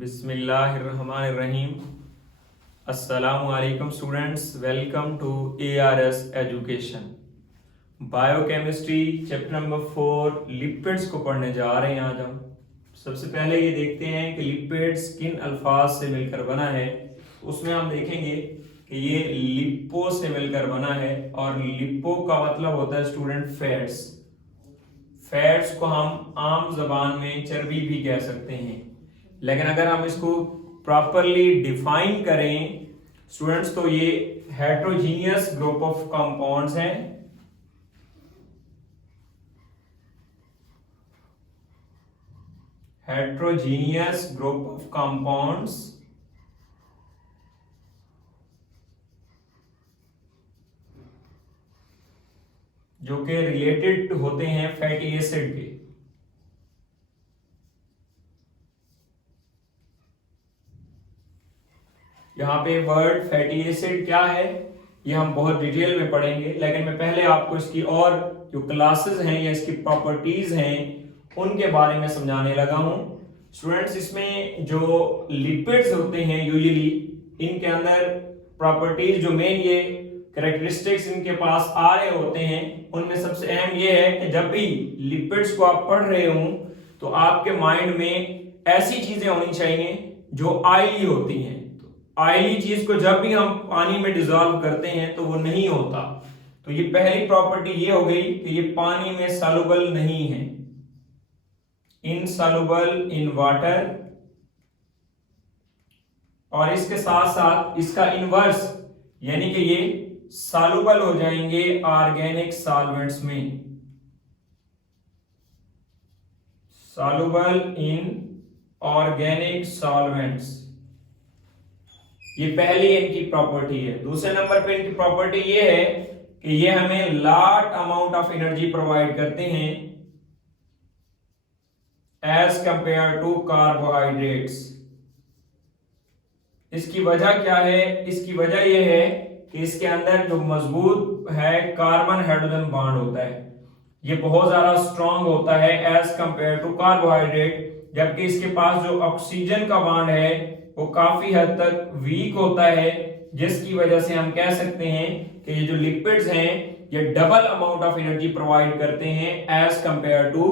बिस्मिल्लाहिर्रहमानिर्रहीम। अस्सलामुअलैकुम students, welcome to ARS education. Biochemistry chapter number 4 lipids को पढ़ने जा रहे हैं आज हम। सबसे पहले ये देखते हैं कि लिपिड्स किन अल्फाज से मिलकर बना है। उसमें हम देखेंगे कि ये लिपो से मिलकर बना है, और लिपो का मतलब होता है स्टूडेंट फैट्स। फैट्स को हम आम जबान में चर्बी भी कह सकते हैं, लेकिन अगर हम इसको प्रॉपरली डिफाइन करें स्टूडेंट्स तो ये हेट्रोजीनियस ग्रुप ऑफ कंपाउंड्स हैं। हेट्रोजीनियस ग्रुप ऑफ कंपाउंड्स जो कि रिलेटेड होते हैं फैटी एसिड के। यहाँ पे वर्ड फैटी एसिड क्या है ये हम बहुत डिटेल में पढ़ेंगे, लेकिन मैं पहले आपको इसकी और जो क्लासेस हैं या इसकी प्रॉपर्टीज हैं उनके बारे में समझाने लगा हूं। स्टूडेंट्स, इसमें जो लिपिड्स होते हैं यूजुअली इनके अंदर प्रॉपर्टीज जो मेन ये कैरेक्टरिस्टिक्स इनके पास आ रहे होते हैं, उनमें सबसे अहम ये है कि जब भी लिपिड्स को आप पढ़ रहे हो तो आपके माइंड में ऐसी चीजें होनी चाहिए जो ऑयली होती हैं। ऑयली चीज को जब भी हम पानी में डिसॉल्व करते हैं तो वो नहीं होता। तो ये पहली प्रॉपर्टी ये हो गई कि ये पानी में सॉल्युबल नहीं है, इनसॉल्युबल इन वाटर। और इसके साथ साथ इसका इनवर्स यानी कि ये सॉल्युबल हो जाएंगे ऑर्गेनिक सॉल्वेंट्स में, सॉल्युबल इन ऑर्गेनिक सॉल्वेंट्स। ये पहली इनकी प्रॉपर्टी है। दूसरे नंबर पे इनकी प्रॉपर्टी ये है कि ये हमें large amount of energy provide करते हैं एज कंपेयर टू कार्बोहाइड्रेट्स। इसकी वजह क्या है? इसकी वजह यह है कि इसके अंदर जो मजबूत है कार्बन हाइड्रोजन बॉन्ड होता है, ये बहुत ज्यादा स्ट्रॉन्ग होता है एज कंपेयर टू कार्बोहाइड्रेट, जबकि इसके पास जो ऑक्सीजन का बॉन्ड है वो काफी हद तक वीक होता है, जिसकी वजह से हम कह सकते हैं कि ये जो लिपिड्स हैं ये double amount of energy provide करते हैं as compare to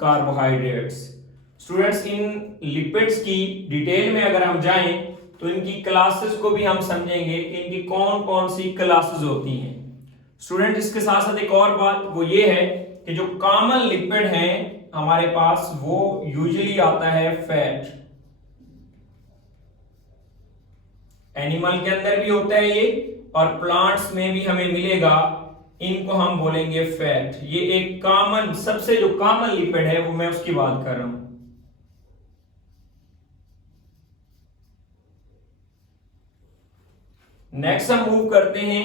carbohydrates. Students, इन लिपिड्स की डिटेल में अगर हम जाएं तो इनकी क्लासेस को भी हम समझेंगे कि इनकी कौन कौन सी क्लासेस होती हैं। स्टूडेंट, इसके साथ साथ एक और बात वो ये है कि जो कॉमन लिपिड हैं हमारे पास वो यूजुअली आता है फैट। एनिमल के अंदर भी होता है ये, और प्लांट्स में भी हमें मिलेगा, इनको हम बोलेंगे फैट। ये एक कॉमन, सबसे जो कॉमन लिपिड है वो मैं उसकी बात कर रहा हूं। नेक्स्ट हम मूव करते हैं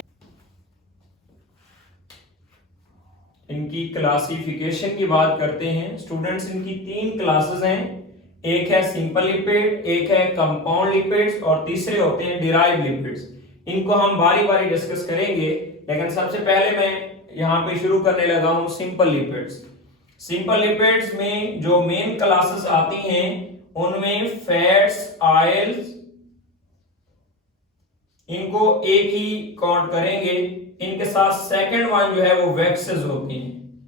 इनकी क्लासिफिकेशन की बात करते हैं। स्टूडेंट्स, इनकी 3 क्लासेस हैं। एक है सिंपल लिपिड, एक है कंपाउंड लिपिड्स, और तीसरे होते हैं डिराइव्ड लिपिड्स। इनको हम बारी बारी डिस्कस करेंगे, लेकिन सबसे पहले मैं यहां पे शुरू करने लगा हूं सिंपल लिपिड्स। सिंपल लिपिड्स में जो मेन क्लासेस आती हैं उनमें फैट्स, ऑयल्स, इनको एक ही काउंट करेंगे। इनके साथ सेकंड वन जो है वो वैक्सेस होती हैं।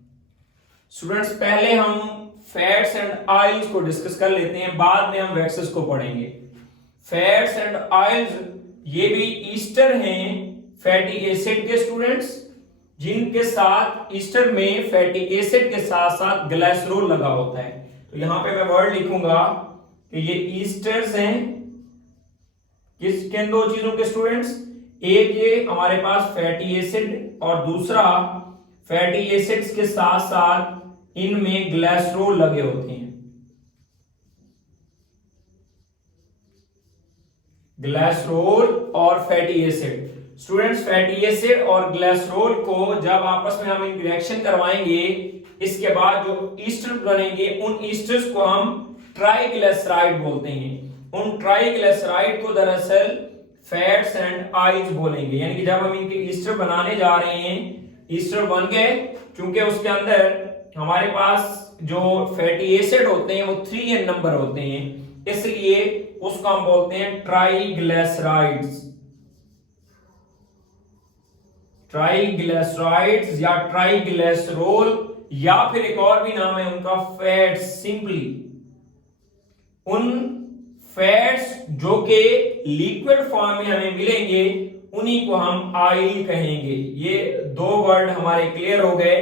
स्टूडेंट्स, पहले हम फैट्स एंड ऑयल्स को डिस्कस कर लेते हैं, बाद में हम वैक्सेस को पढ़ेंगे। फैट्स एंड ऑयल्स ये भी ईस्टर हैं फैटी एसिड के स्टूडेंट्स, जिनके साथ ईस्टर में फैटी एसिड के साथ साथ ग्लिसरॉल लगा होता है। तो यहां पे मैं वर्ड लिखूंगा कि ये ईस्टर्स हैं किन 2 चीजों के स्टूडेंट्स? एक ये हमारे पास फैटी एसिड, और दूसरा फैटी एसिड्स के साथ साथ इनमें ग्लिसरॉल लगे होते हैं। ग्लिसरॉल और fatty acid. Students, fatty acid और ग्लिसरॉल को जब आपस में हम रिएक्शन करवाएंगे, इसके बाद जो ईस्टर बनेंगे उन ईस्टर्स को हम ट्राइग्लिसराइड बोलते हैं। उन ट्राइग्लिसराइड को दरअसल फैट्स एंड ऑयल्स बोलेंगे। यानी कि जब हम इनके ईस्टर बनाने जा रहे हैं, ईस्टर बन गए, क्योंकि उसके अंदर हमारे पास जो फैटी एसिड होते हैं वो 3n नंबर होते हैं, इसलिए उसको हम बोलते हैं ट्राइग्लिसराइड्स। ट्राइग्लिसराइड्स या ट्राइग्लिसरोल, या फिर एक और भी नाम है उनका फैट्स। सिंपली उन फैट्स जो के लिक्विड फॉर्म में हमें मिलेंगे उन्हीं को हम ऑयल कहेंगे। ये दो वर्ड हमारे क्लियर हो गए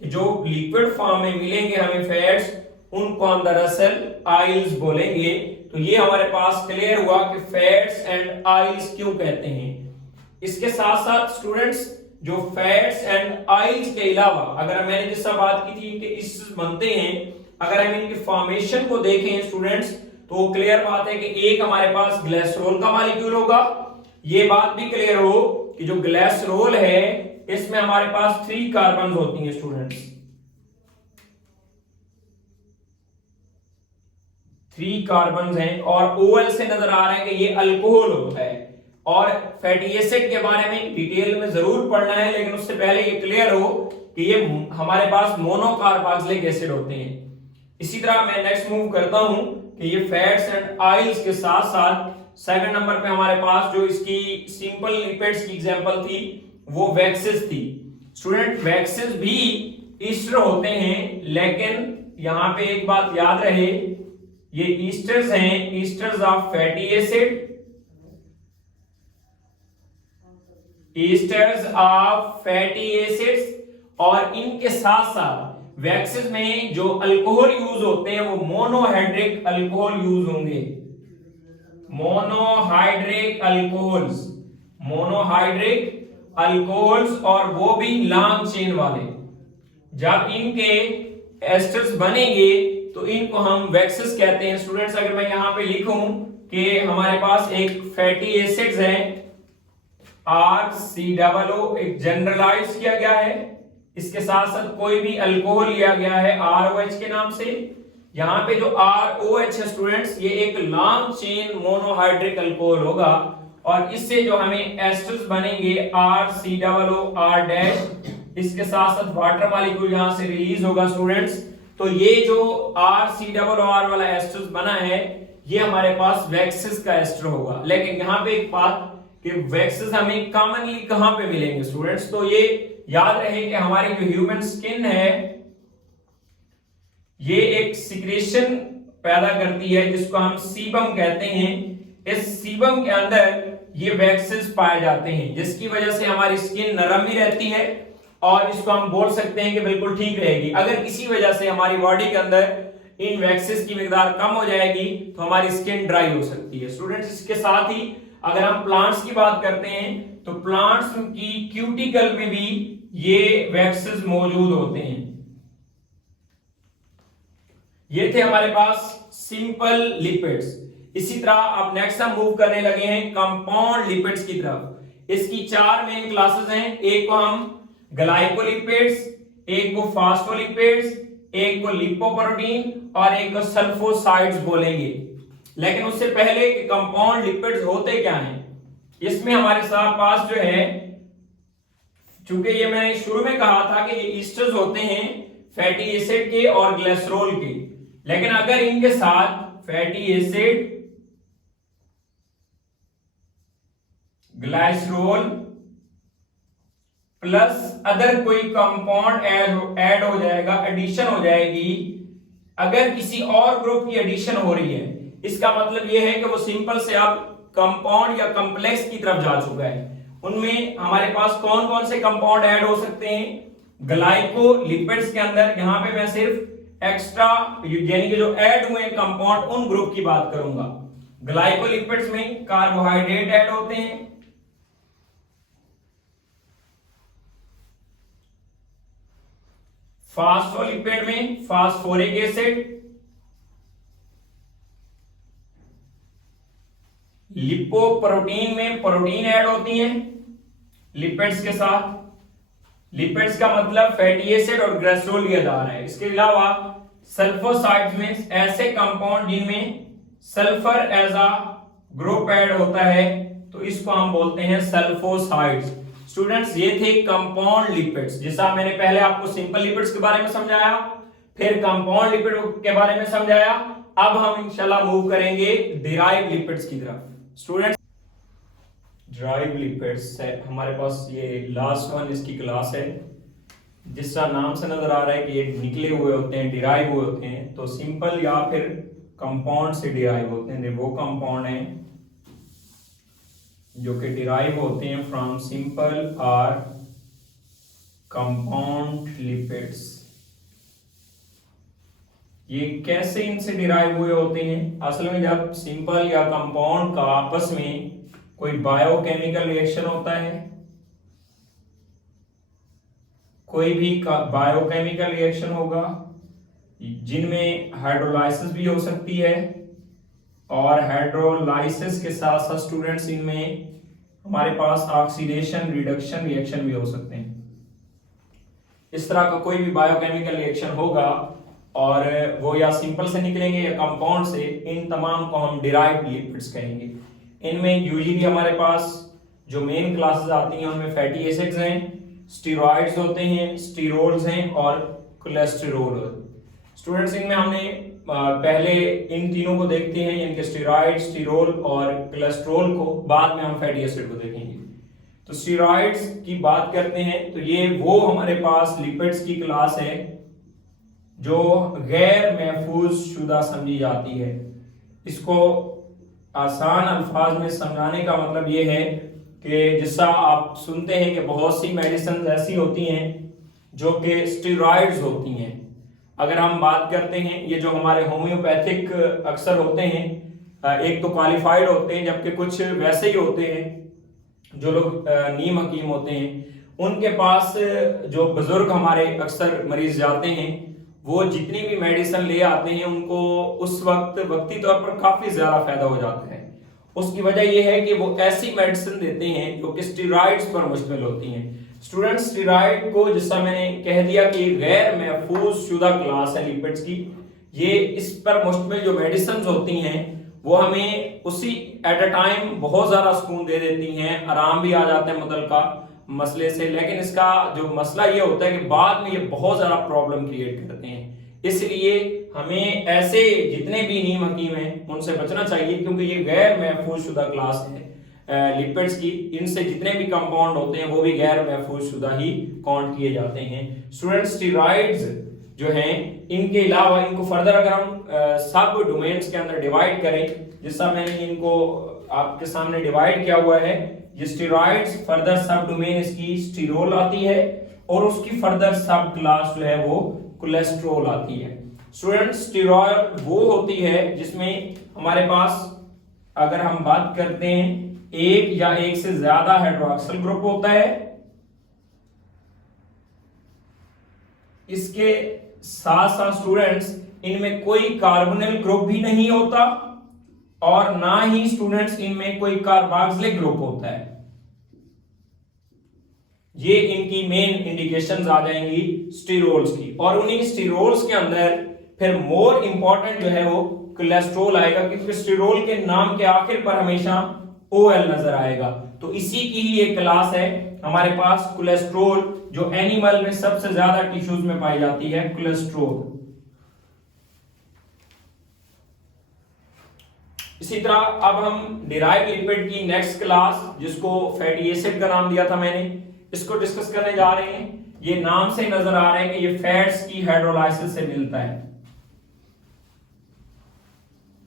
कि जो लिक्विड फॉर्म में मिलेंगे हमें फैट्स, उनको हम दरअसल ऑयल्स बोलेंगे। तो ये हमारे पास क्लियर हुआ कि फैट्स एंड ऑयल्स क्यों कहते हैं। इसके साथ साथ स्टूडेंट्स, जो फैट्स एंड ऑयल्स के अलावा अगर मैंने जैसा बात की थी कि इससे बनते हैं, अगर हम इनकी फॉर्मेशन को देखें स्टूडेंट्स, तो क्लियर बात है कि एक हमारे पास ग्लिसरॉल का मॉलिक्यूल होगा। ये बात भी क्लियर हो कि जो ग्लिसरॉल है इसमें हमारे पास 3 कार्बन होती हैं स्टूडेंट्स, 3 कार्बन हैं। और OL से नजर आ रहा है कि ये अल्कोहल होता है। और फैटी एसिड के बारे में डिटेल में जरूर पढ़ना है, लेकिन उससे पहले ये क्लियर हो कि ये हमारे पास मोनोकार्बोक्सिलिक एसिड होते हैं। इसी तरह मैं नेक्स्ट मूव करता हूं कि ये फैट्स एंड ऑयल्स के साथ साथ सेकंड नंबर पे हमारे पास जो इसकी सिंपल लिपिड्स की एग्जांपल थी वो वैक्सेस थी। स्टूडेंट, वैक्सेस भी ईस्टर होते हैं, लेकिन यहां पे एक बात याद रहे, ये ईस्टर्स हैं, esters of fatty acid, esters of fatty acids. और इनके साथ साथ वैक्सेस में जो अल्कोहल यूज होते हैं वो मोनोहाइड्रिक अल्कोहल यूज होंगे, मोनोहाइड्रिक अल्कोहल्स, मोनोहाइड्रिक अल्कोहल्स, और वो भी लॉन्ग चेन वाले। जब इनके एस्टर्स बनेंगे तो इनको हम वैक्सेस कहते हैं। स्टूडेंट्स, अगर मैं यहां पे लिखूं कि हमारे पास एक फैटी एसिड्स है RCOO, एक जनरलाइज किया गया है, इसके साथ साथ कोई भी अल्कोहल लिया गया है ROH के नाम से। यहां पे जो ROH है स्टूडेंट्स, ये एक लॉन्ग चेन मोनोहाइड्रिक अल्कोहल होगा, और इससे जो हमें एस्टर्स बनेंगे RCOO R-, इसके साथ साथ वाटर मॉलिक्यूल यहां से रिलीज होगा स्टूडेंट्स। तो ये जो RCOO R वाला एस्टर्स बना है ये हमारे पास वैक्सेस का एस्टर होगा। लेकिन यहाँ पे एक बात कि वैक्सेस हमें कॉमनली कहां पे मिलेंगे स्टूडेंट्स, तो ये याद रहे कि हमारी जो ह्यूमन स्किन है ये एक सिक्रेशन पैदा करती है जिसको हम सीबम कहते हैं। इस सीबम के अंदर ये वैक्सेस पाए जाते हैं, जिसकी वजह से हमारी स्किन नरम ही रहती है और इसको हम बोल सकते हैं कि बिल्कुल ठीक रहेगी। अगर किसी वजह से हमारी बॉडी के अंदर इन वैक्सेस की मिकदार कम हो जाएगी तो हमारी स्किन ड्राई हो सकती है। स्टूडेंट्स, इसके साथ ही अगर हम प्लांट्स की बात करते हैं तो प्लांट्स की क्यूटिकल में भी ये वैक्सेस मौजूद होते हैं। ये थे हमारे पास सिंपल लिपिड्स। इसी तरह अब नेक्स्ट हम मूव करने लगे हैं कंपाउंड लिपिड्स की तरफ। इसकी 4 मेन क्लासेस हैं। एक को हम ग्लाइकोलिपिड्स, एक को फास्फोलिपिड्स, एक को लिपोप्रोटीन और एक को सल्फोसाइड्स बोलेंगे। लेकिन उससे पहले कि कंपाउंड लिपिड्स होते क्या हैं, इसमें हमारे साथ पास जो है, चूंकि ये मैंने शुरू में कहा था कि ये ईस्टर्स होते हैं फैटी एसिड के और ग्लिसरॉल के, लेकिन अगर इनके साथ fatty acid, glycerol plus other कोई कंपाउंड ऐड हो जाएगा, एडिशन हो जाएगी, अगर किसी और ग्रुप की एडिशन हो रही है, इसका मतलब यह है कि वो सिंपल से अब कंपाउंड या कॉम्प्लेक्स की तरफ जा चुका है। उनमें हमारे पास कौन कौन से कंपाउंड ऐड हो सकते हैं? ग्लाइकोलिपिड्स के अंदर यहां पे मैं सिर्फ एक्स्ट्रा यानी कि जो ऐड हुए कंपाउंड उन ग्रुप की बात करूंगा। ग्लाइकोलिपिड्स में कार्बोहाइड्रेट ऐड होते हैं, फास्फोलिपिड में फास्फोरिक एसिड, लिपोप्रोटीन में प्रोटीन ऐड होती हैं लिपिड्स के साथ। लिपिड्स का मतलब फैटी एसिड और ग्लिसरॉल लिया जा रहा है। इसके अलावा सल्फोसाइड्स में ऐसे कंपाउंड जिनमें sulphur as a group add होता है, तो इसको हम बोलते हैं सल्फोसाइड्स। स्टूडेंट्स, ये थे कंपाउंड लिपिड्स। जैसा मैंने पहले आपको सिंपल लिपिड्स के बारे में समझाया, फिर कंपाउंड लिपिड के बारे में समझाया, अब हम इंशाल्लाह मूव करेंगे डिराइव लिपिड्स की तरफ। स्टूडेंट्स, डिराइव लिपिड्स है हमारे पास, ये लास्ट वन इसकी क्लास है, जिसका नाम से नजर आ रहा है कि ये निकले हुए होते हैं, डिराइव हुए होते हैं। तो सिंपल या फिर कंपाउंड से डिराइव होते हैं। वो कंपाउंड हैं जो कि डिराइव होते हैं फ्रॉम सिंपल और कंपाउंड लिपिड्स। ये कैसे इनसे डिराइव हुए होते हैं? असल में जब सिंपल या कंपाउंड का आपस में कोई बायोकेमिकल रिएक्शन होता है, कोई भी बायोकेमिकल रिएक्शन होगा जिनमें हाइड्रोलाइसिस भी हो सकती है, और हाइड्रोलाइसिस के साथ साथ स्टूडेंट्स इनमें हमारे पास ऑक्सीडेशन रिडक्शन रिएक्शन भी हो सकते हैं। इस तरह का कोई भी बायोकेमिकल रिएक्शन होगा और वो या सिंपल से निकलेंगे या कंपाउंड से, इन तमाम को हम डिराइव्ड लिपिड्स कहेंगे। इनमें यूजुअली हमारे पास जो मेन क्लासेस आती हैं उनमें फैटी एसिड्स हैं, स्टेरॉइड्स होते हैं, स्टीरोल्स हैं और कोलेस्टेरोल। स्टूडेंट्स, इनमें हमने पहले इन तीनों को देखते हैं, इनके स्टेरॉइड, स्टीरोल और कोलेस्ट्रॉल को, बाद में हम फैटी एसिड को देखेंगे। तो स्टेरॉइड्स की बात करते हैं तो ये वो हमारे पास लिपिड्स की क्लास है जो गैर महफूज शुदा समझी जाती है। इसको आसान अल्फाज में समझाने का मतलब ये है कि जैसा आप सुनते हैं कि बहुत सी मेडिसिन ऐसी होती हैं जो कि स्टेरॉइड्स होती हैं। अगर हम बात करते हैं, ये जो हमारे होम्योपैथिक अक्सर होते हैं, एक तो क्वालिफाइड होते हैं, जबकि कुछ वैसे ही होते हैं जो लोग नीम हकीम होते हैं, उनके पास जो बुजुर्ग हमारे अक्सर मरीज जाते हैं, वो जितनी भी मेडिसिन ले आते हैं उनको उस वक्त वक्ती तौर पर काफी ज्यादा फायदा हो जाता है। उसकी वजह यह है कि वो ऐसी मेडिसिन देते हैं जो कि स्टेरॉइड्स पर मुश्तमिल होती हैं। स्टूडेंट्स, स्टेरॉइड को, जैसा मैंने कह दिया कि गैर महफूज शुदा क्लास है लिपिड्स की, ये इस पर मुश्तमिल जो मेडिसिन होती हैं वो हमें उसी एट अ टाइम बहुत ज्यादा सुकून दे देती हैं, आराम भी आ जाता है मुतलका मसले से, लेकिन इसका जो मसला ये होता है कि बाद में ये बहुत ज्यादा प्रॉब्लम क्रिएट करते हैं। इसलिए हमें ऐसे जितने भी नीम हकीम हैं उनसे बचना चाहिए, क्योंकि ये गैर महफूज शुदा क्लास है लिपिड्स की। इनसे जितने भी कंपाउंड होते हैं वो भी गैर महफूज शुदा ही काउंट किए जाते हैं। स्टूडेंट, स्टेरॉइड्स जो हैं, इनके अलावा इनको फर्दर अगर हम सब डोमेन्स के अंदर डिवाइड करें, जिससा मैंने इनको आपके सामने डिवाइड किया हुआ है, ये स्टेरॉइड्स फर्दर सब डोमेन इसकी स्टीरोल आती है और उसकी फर्दर सब क्लास जो है वो कोलेस्ट्रॉल आती है। स्टूडेंट, स्टेरॉइड वो होती है जिसमें हमारे पास, अगर हम बात करते हैं, एक या एक से ज्यादा हाइड्रोक्सिल ग्रुप होता है। इसके साथ साथ स्टूडेंट्स इनमें कोई कार्बोनिल ग्रुप भी नहीं होता और ना ही स्टूडेंट्स इनमें कोई कार्बोक्सिलिक ग्रुप होता है। ये इनकी मेन इंडिकेशंस आ जाएंगी स्टीरोल्स की, और उन्हीं स्टीरोल्स के अंदर फिर मोर इंपॉर्टेंट जो है वो कोलेस्ट्रॉल आएगा, क्योंकि स्टीरोल के नाम के आखिर पर हमेशा OL नजर आएगा। तो इसी की ही एक क्लास है हमारे पास कोलेस्ट्रॉल, जो एनिमल में सबसे ज्यादा टिश्यूज में पाई जाती है, कोलेस्ट्रॉल। इसी तरह अब हम डिराइव लिपिड की नेक्स्ट क्लास, जिसको फैटी एसिड का नाम दिया था मैंने, इसको डिस्कस करने जा रहे हैं। ये नाम से नजर आ रहा है कि ये फैट्स की हाइड्रोलाइसिस से मिलता है।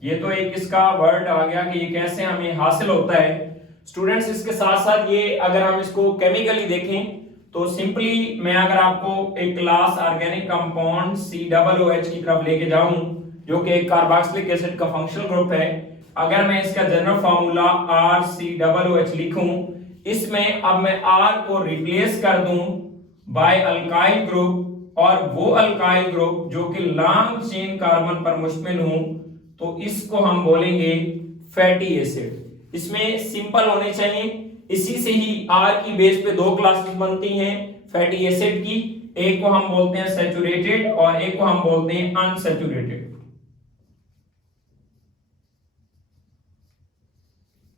ये तो एक इसका वर्ड आ गया कि ये कैसे हमें हासिल होता है। स्टूडेंट्स, इसके साथ साथ ये अगर हम इसको केमिकली देखें तो सिंपली मैं अगर आपको एक क्लास ऑर्गेनिक कंपाउंड COOH की तरफ लेके जाऊं, जो कि एक कार्बोक्सिलिक एसिड का फंक्शनल ग्रुप है, अगर मैं इसका जनरल फार्मूला RCOOH लिखूं, इसमें अब मैं R को रिप्लेस कर दूं बाय अल्काइल ग्रुप, और वो अल्काइल ग्रुप जो कि लॉन्ग चेन कार्बन पर मुश्तमिल हूं, तो इसको हम बोलेंगे फैटी एसिड। इसमें सिंपल होने चाहिए, इसी से ही R की बेस पे दो क्लासेस बनती हैं फैटी एसिड की, एक को हम बोलते हैं सैचुरेटेड और एक को हम बोलते हैं अनसैचुरेटेड।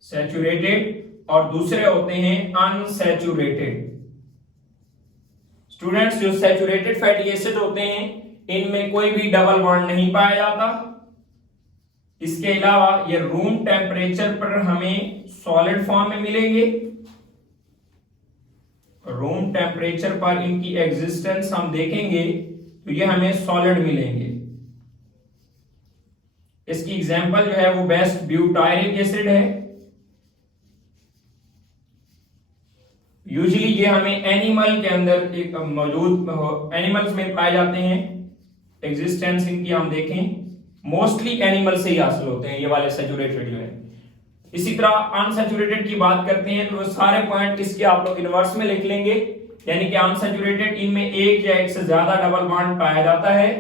सैचुरेटेड और दूसरे होते हैं अनसैचुरेटेड। स्टूडेंट्स, जो सैचुरेटेड फैटी एसिड होते हैं इनमें कोई भी डबल बॉन्ड नहीं पाया जाता, इसके अलावा ये रूम टेम्परेचर पर हमें सॉलिड फॉर्म में मिलेंगे, रूम टेम्परेचर पर इनकी एग्जिस्टेंस हम देखेंगे तो ये हमें सॉलिड मिलेंगे। इसकी एग्जांपल जो है वो बेस्ट ब्यूटायरिक एसिड है। यूजुअली ये हमें एनिमल के अंदर एक मौजूद एनिमल्स में पाए जाते हैं, एग्जिस्टेंस इनकी हम देखें मोस्टली एनिमल से ही हासिल होते हैं ये वाले सैचुरेटेड जो है। इसी तरह अनसैचुरेटेड की बात करते हैं तो सारे पॉइंट इसके आप लोग इनवर्स में लिख लेंगे, यानी कि अनसैचुरेटेड इनमें एक या एक से ज्यादा डबल बॉन्ड पाया जाता है।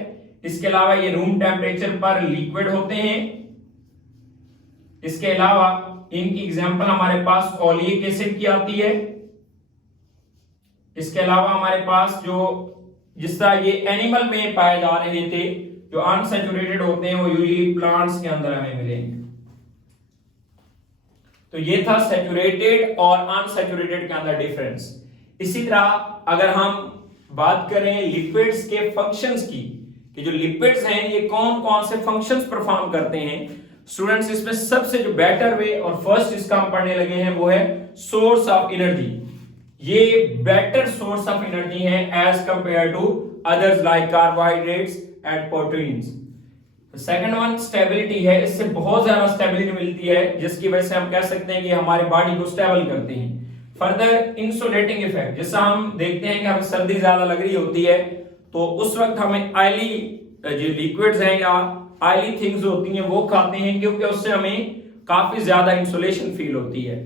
इसके अलावा ये रूम टेम्परेचर पर लिक्विड होते हैं। इसके अलावा इनकी एग्जांपल हमारे पास ओलिक एसिड की आती है। इसके अलावा हमारे पास जो जिस तरह ये एनिमल में पाए जा रहे थे जो अनसैचुरेटेड होते हैं वो यूजुअली प्लांट्स के अंदर हमें मिलेंगे। तो ये था सैचुरेटेड और अनसैचुरेटेड के अंदर डिफरेंस। इसी तरह अगर हम बात करें लिपिड्स के फंक्शंस की कि जो लिपिड्स हैं ये कौन कौन से फंक्शंस परफॉर्म करते हैं स्टूडेंट्स, इसमें सबसे जो बेटर वे और फर्स्ट इसका हम पढ़ने लगे हैं वो है सोर्स ऑफ एनर्जी। ये बेटर सोर्स ऑफ एनर्जी है as compare to others like carbohydrates and proteins. Second one stability है, इससे बहुत ज्यादा स्टेबिलिटी मिलती है जिसकी वजह से हम कह सकते हैं कि हमारे बॉडी को स्टेबल करते हैं। फर्दर इंसुलेटिंग इफेक्ट, जैसा हम देखते हैं कि हमें सर्दी ज्यादा लग रही होती है तो उस वक्त हमें ऑयली जो लिक्विड्स हैं या ऑयली थिंग्स होती हैं वो खाते हैं क्योंकि उससे हमें काफी ज्यादा इंसुलेशन फील होती है।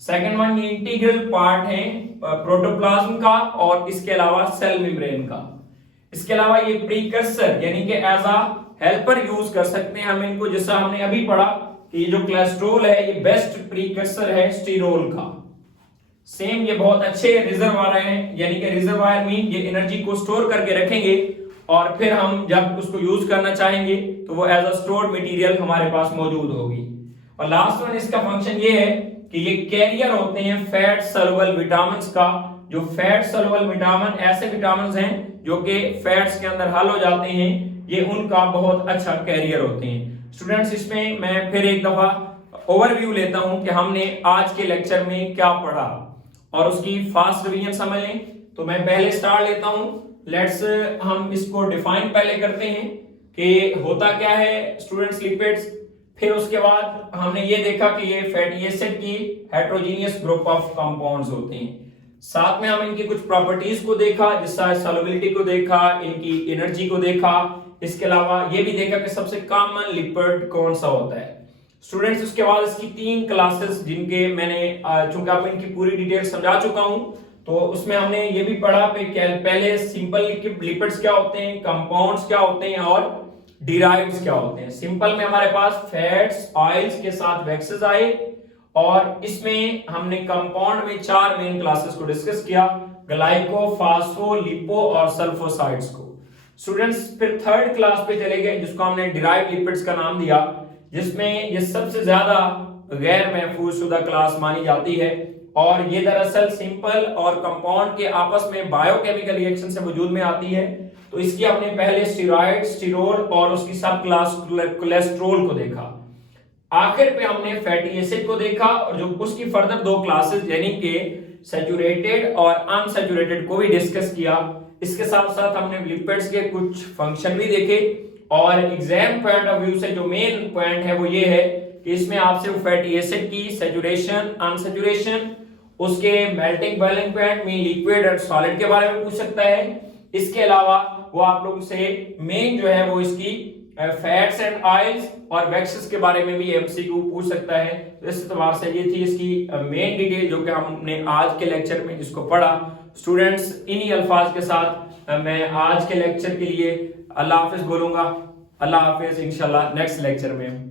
सेकंड वन ये इंटीग्रल पार्ट है प्रोटोप्लाज्म का और इसके अलावा सेल मेम्ब्रेन का। इसके अलावा ये प्रीकर्सर यानी कि एज अ हेल्पर यूज कर सकते हैं हम इनको, जैसा हमने अभी पढ़ा कि ये जो कोलेस्ट्रॉल है ये बेस्ट प्रीकर्सर है स्टीरोल का। सेम ये बहुत अच्छे रिजर्वायर हैं, यानी कि रिजर्वायर में ये एनर्जी को स्टोर करके रखेंगे और फिर हम जब उसको यूज करना चाहेंगे तो वो एज अ स्टोर्ड मटेरियल हमारे पास मौजूद होगी। और लास्ट वन इसका फंक्शन ये है कि ये कैरियर होते हैं फैट सॉल्युबल विटामिन्स का। जो फैट सॉल्युबल विटामिन ऐसे विटामिन्स हैं जो कि फैट्स के अंदर हल हो जाते हैं, ये उनका बहुत अच्छा कैरियर होते हैं। स्टूडेंट्स इसमें मैं फिर एक दफा ओवरव्यू लेता हूं कि हमने आज के लेक्चर में क्या पढ़ा और उसकी फास्ट रिवीजन समझ लें। तो मैं पहले स्टार्ट लेता हूं, लेट्स हम इसको डिफाइन पहले करते हैं कि होता क्या है स्टूडेंट्स लिपिड्स। फिर उसके बाद हमने ये देखा कि ये फैटी एसिड की हेटेरोजेनियस ग्रुप ऑफ कंपाउंड्स होते हैं। साथ में हम इनकी कुछ प्रॉपर्टीज को देखा, जैसा सॉल्युबिलिटी को देखा, इनकी एनर्जी को देखा। इसके अलावा ये भी देखा कि सबसे कॉमन लिपिड कौन सा होता है। स्टूडेंट्स उसके बाद इसकी 3 क्लासेस जिनके मैंने चूंकि आपको इनकी पूरी डिटेल समझा चुका हूं तो उसमें हमने ये भी पढ़ा पहले सिंपल लिपिड्स क्या होते हैं, कंपाउंड्स क्या होते हैं और डिराइव्ड्स क्या होते हैं। सिंपल में हमारे पास फैट्स ऑयल्स के साथ वैक्सेस आए और इसमें हमने कंपाउंड में 4 मेन क्लासेस को डिस्कस किया, ग्लाइको, फास्फो, लिपो और सल्फोसाइड्स को। स्टूडेंट्स फिर थर्ड क्लास पे चले गए जिसको हमने डिराइव्ड लिपिड्स का नाम दिया, जिसमें ये सबसे ज्यादा गैर महफूजशुदा क्लास मानी जाती है और ये दरअसल सिंपल और कंपाउंड के आपस में बायोकेमिकल रिएक्शन से वजूद में आती है। तो इसकी हमने पहले स्टेरॉइड, स्टीरोल और उसकी सब क्लास कोलेस्ट्रॉल को देखा। आखिर पे हमने फैटी एसिड को देखा और जो उसकी फर्दर 2 क्लासेस यानी कि सैचुरेटेड और अनसैचुरेटेड को भी डिस्कस किया। इसके साथ साथ हमने लिपिड्स के कुछ फंक्शन भी देखे और एग्जाम पॉइंट ऑफ व्यू से जो मेन पॉइंट है वो ये है कि इसमें आपसे फैटी एसिड की सैचुरेशन, अनसैचुरेशन, उसके मेल्टिंग बॉइलिंग पॉइंट में लिक्विड और सॉलिड के बारे में पूछ सकता है। इसके अलावा वो आप लोगों से मेन जो है वो इसकी फैट्स एंड ऑयल्स और वैक्सेस के बारे में भी एमसीक्यू पूछ सकता है। तो इस एतबार से ये थी इसकी मेन डिटेल जो कि हमने आज के लेक्चर में जिसको पढ़ा। स्टूडेंट्स इन्हीं अल्फाज के साथ मैं आज के लेक्चर के लिए अल्लाह हाफिज बोलूंगा। अल्लाह हाफिज, इंशाल्लाह नेक्स्ट लेक्चर में